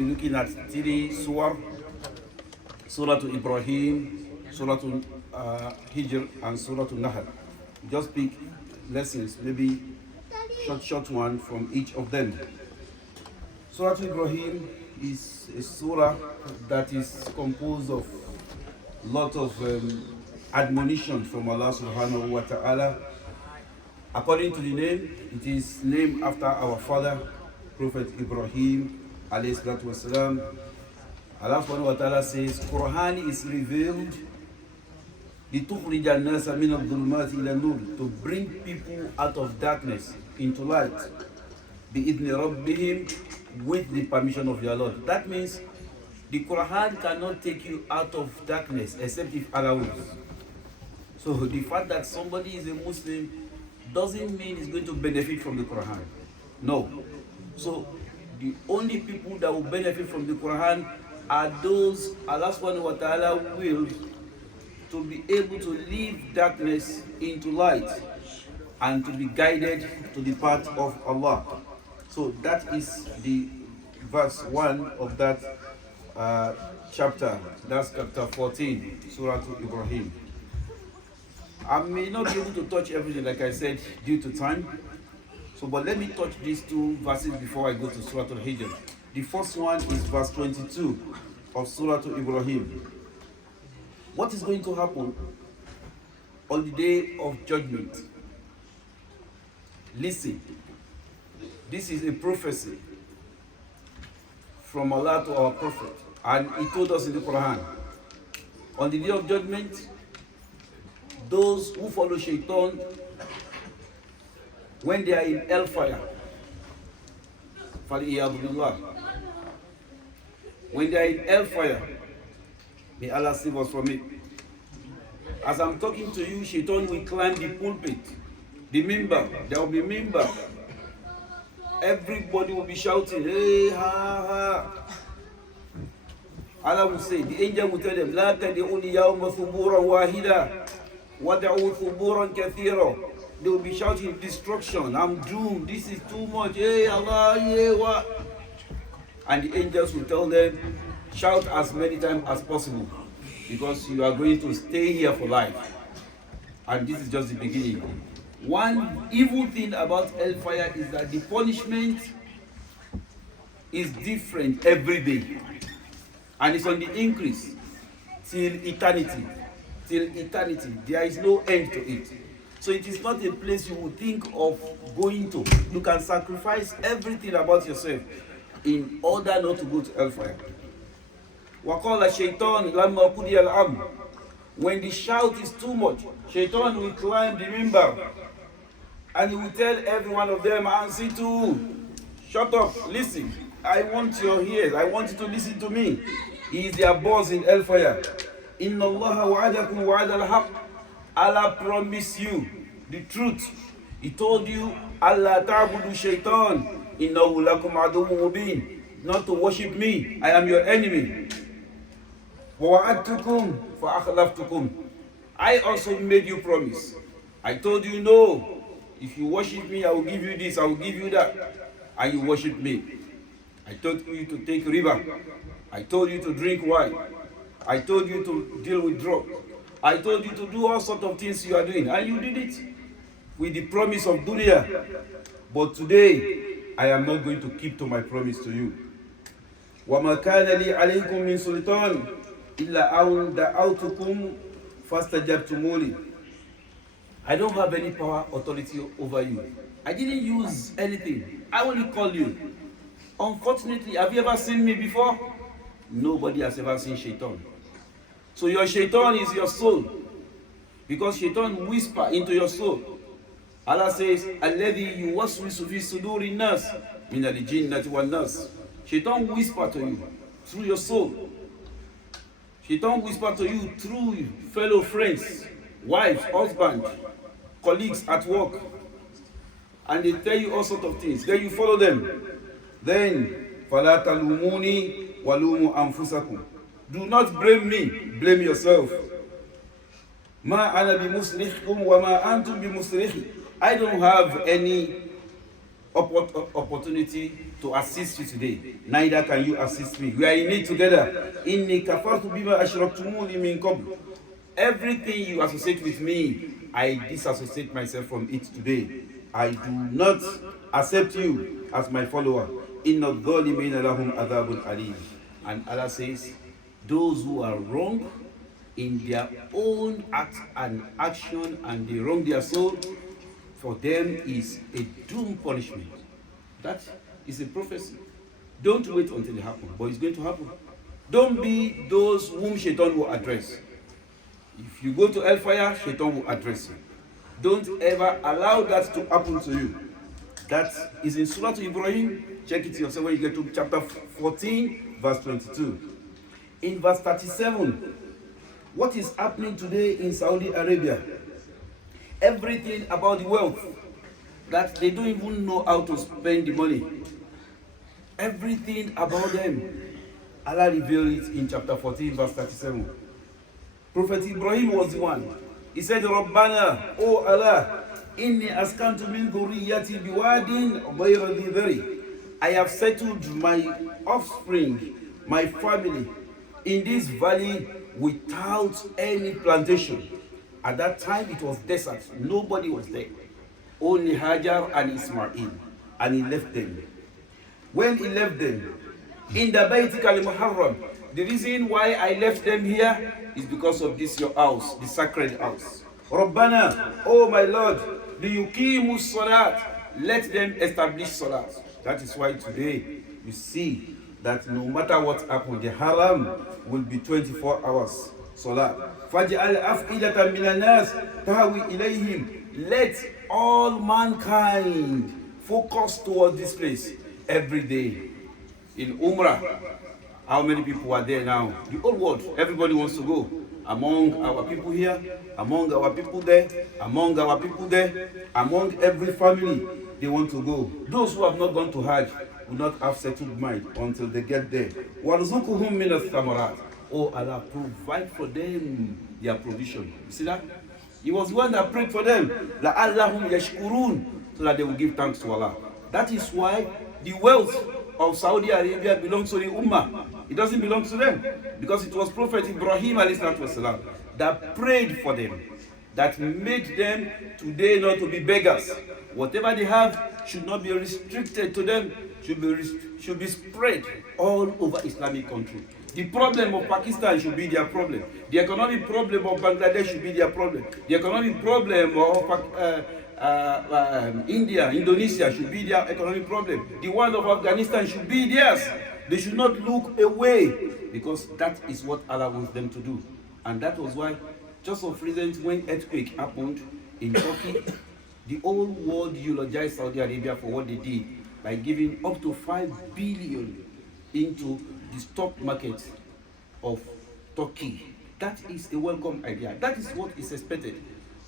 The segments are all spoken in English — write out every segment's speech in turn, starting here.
be looking at three surah, Surah to Ibrahim, Surah to Hijr, and Surah to Nahl. Just pick lessons, maybe short one from each of them. Surah to Ibrahim is a surah that is composed of lot of admonition from Allah subhanahu wa ta'ala. According to the name, it is named after our father, Prophet Ibrahim alayhi salatu wasalam. Allah subhanahu wa ta'ala says, Quran is revealed لِتُخْرِجَ النَّاسَ مِنَ الظُّلُمَاتِ إِلَى النُّورِ, to bring people out of darkness into light. بِإِذْنِ رَبِّهِمْ, with the permission of your Lord. That means the Quran cannot take you out of darkness except if Allah wills. So the fact that somebody is a Muslim doesn't mean he's going to benefit from the Quran. No. So the only people that will benefit from the Quran are those Allah subhanahu wa ta'ala wills to be able to leave darkness into light and to be guided to the path of Allah. So that is the verse 1 of that chapter. That's chapter 14, Surah to Ibrahim. I may not be able to touch everything, like I said, due to time. So, but let me touch these two verses before I go to Surah Al-Hijr. The first one is verse 22 of Surah to Ibrahim. What is going to happen on the day of judgment? Listen, this is a prophecy from Allah to our Prophet, and He told us in the Quran. On the day of judgment, those who follow Shaitan, when they are in hellfire, when they are in hellfire, may Allah save us from it. As I'm talking to you, Shaitan will climb the pulpit, the minbar. There will be minbar. Everybody will be shouting, hey, ha, ha. Allah will say, the angel will tell them, لا تدعوا اليوم ثبورا واحدا وادعوا ثبورا كثيرا. They will be shouting, destruction, I'm doomed, this is too much, hey Allah, yeah, what? And the angels will tell them, shout as many times as possible, because you are going to stay here for life. And this is just the beginning. One evil thing about hellfire is that the punishment is different every day. And it's on the increase till eternity. Till eternity. There is no end to it. So it is not a place you would think of going to. You can sacrifice everything about yourself in order not to go to hellfire. وَقَالَ الشَّيْطَانِ لَمَّا قُضِيَ الْأَمْرُ. When the shout is too much, Shaitan will climb the minbar and he will tell every one of them, Ansitu, shut up, listen. I want your ears. I want you to listen to me. He is their boss in hellfire. Inna Allah wa'adakum wa'ada al-haq. Allah promised you the truth. He told you, Allah ta'budu shaitan. Innahu lakum aduwwun mubin. Not to worship me. I am your enemy. Wa wa'adtukum fa akhlaftukum. I also made you promise. I told you, no. If you worship me, I will give you this, I will give you that. And you worship me. I told you to take riba. I told you to drink wine. I told you to deal with drugs. I told you to do all sorts of things you are doing. And you did it with the promise of dunya. But today, I am not going to keep to my promise to you. وَمَا كَانَ لِي عَلَيْكُم مِّن سُلْطَانٍ إِلَّا أَن دَعَوْتُكُمْ فَاسْتَجَبْتُمُ لِي. I don't have any power, authority over you. I didn't use anything. I only called you. Unfortunately, have you ever seen me before? Nobody has ever seen Shaitan. So your Shaitan is your soul. Because Shaitan whispers into your soul. Allah says, الَّذِي يُوَسْوِسُ فِي صُدُورِ النَّاسِ مِنَ الْجِنَّةِ وَالنَّاسِ. Shaitan whispers to you through your soul. Shaitan whispers to you through fellow friends, wives, husbands, colleagues at work. And they tell you all sorts of things. Then you follow them. Then, فَلَا تَلُومُونِي وَلُومُوا أَنفُسَكُمْ. Do not blame me, blame yourself. مَا أَنَا بِمُصْرِخِكُمْ وَمَا أَنْتُمْ بِمُصْرِخِي. I don't have any opportunity to assist you today. Neither can you assist me. We are in it together. Inni kafartu bima ashraktumuni min qabl. Everything you associate with me, I disassociate myself from it today. I do not accept you as my follower. Inna dhalimina lahum adhabun alim. And Allah says, those who are wrong in their own act and action, and they wrong their soul, for them is a doom punishment. That is a prophecy. Don't wait until it happens, but it's going to happen. Don't be those whom Shaitan will address. If you go to hellfire, Shaitan will address you. Don't ever allow that to happen to you. That is in Surah to Ibrahim. Check it yourself when you get to chapter 14, verse 22. In verse 37, what is happening today in Saudi Arabia? Everything about the wealth, that they don't even know how to spend the money. Everything about them, Allah revealed it in chapter 14, verse 37. Prophet Ibrahim was the one. He said, Rabbana, O Allah, inni askantu min dhurriyyati biwadin ghayra dhi dhari. I have settled my offspring, my family, in this valley without any plantation. At that time it was desert. Nobody was there. Only Hajar and Ismail. And he left them. When he left them, in the Baytik al-Muharram, the reason why I left them here is because of this your house, the sacred house. Rabbana, oh my Lord, liyuqimu salat, let them establish salat. That is why today you see that no matter what happens, the haram will be 24 hours salat. Faj'al af'idatan minan nas tahwi ilayhim. Let all mankind focus towards this place every day. In Umrah, how many people are there now? The whole world, everybody wants to go. Among our people here, among our people there, among our people there, among every family, they want to go. Those who have not gone to Hajj will not have settled mind until they get there. وَارْزُقُهُمْ مِنَ الثَّمَرَاتِ. Oh Allah, provide for them their provision. You see that? He was the one that prayed for them. لَعَلَّهُمْ يَشْكُرُونَ, so that they will give thanks to Allah. That is why the wealth of Saudi Arabia belongs to the Ummah. It doesn't belong to them. Because it was Prophet Ibrahim والسلام, that prayed for them, that made them today not to be beggars. Whatever they have should not be restricted to them, should be spread all over Islamic country. The problem of Pakistan should be their problem. The economic problem of Bangladesh should be their problem. The economic problem of India, Indonesia should be their economic problem. The one of Afghanistan should be theirs. They should not look away, because that is what Allah wants them to do. And that was why, just of recent, when earthquake happened in Turkey, the whole world eulogized Saudi Arabia for what they did by giving up to 5 billion into the stock market of Turkey. That is a welcome idea. That is what is expected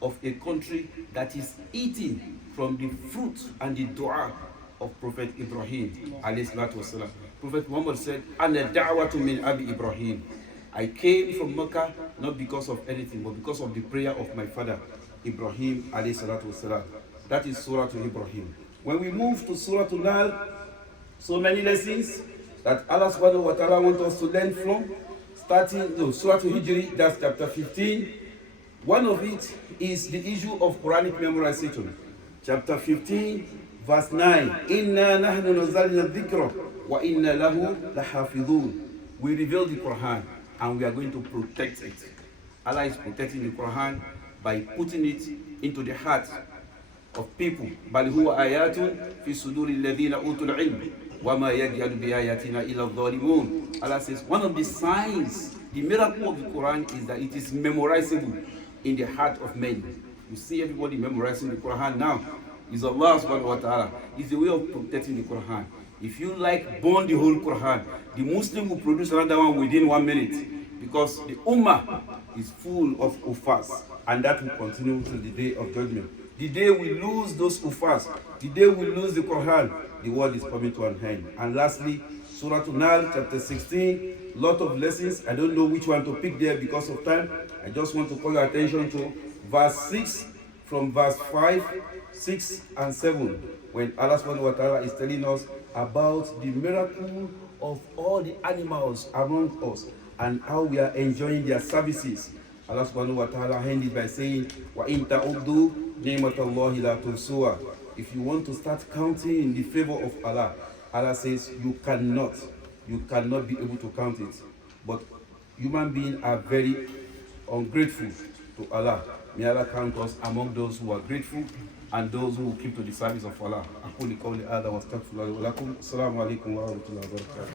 of a country that is eating from the fruit and the dua of Prophet Ibrahim alayhi salatu wasalam. Prophet Muhammad said, "Ana da'watu min Abi Ibrahim." I came from Mecca not because of anything, but because of the prayer of my father Ibrahim alayhi salatu wasalam. That is Surah to Ibrahim. When we move to Surah to Nal, so many lessons that Allah subhanahu wa ta'ala wants us to learn from. Starting Surah to Hijri, that's chapter 15. One of it is the issue of Quranic memorization. Chapter 15, verse 9. Inna nahnu nazzalna dhikra wa inna lahu lahafidhun. We reveal the Quran and we are going to protect it. Allah is protecting the Quran by putting it into the heart of people. Bal huwa ayatun fi suduri alladhina utul ilm wa ma yajhadu bi ayatina illa adh-dhalimun. Allah says one of the signs, the miracle of the Quran is that it is memorizable in the heart of men. You see everybody memorizing the Quran now. Is Allah subhanahu wa ta'ala. It's a way of protecting the Quran. If you like burn the whole Quran, the Muslim will produce another one within 1 minute, because the Ummah is full of kuffars, and that will continue till the day of judgment. The day we lose those kuffars, the day we lose the Quran, the world is coming to an end. And lastly, Surah An-Nahl, chapter 16, lot of lessons. I don't know which one to pick there because of time. I just want to call your attention to verse 6, from verse 5, 6, and 7. when Allah subhanahu wa ta'ala is telling us about the miracle of all the animals among us and how we are enjoying their services. Allah subhanahu wa ta'ala ended by saying, وَإِن تَعُدُّوا نِعْمَةَ اللَّهِ لَا تُحْصُوهَا. If you want to start counting the favor of Allah, Allah says you cannot be able to count it. But human beings are very ungrateful to Allah. May Allah count us among those who are grateful and those who keep to the service of Allah. أقول قولي هذا واستغفر الله ولكم. السلام عليكم ورحمة الله وبركاته.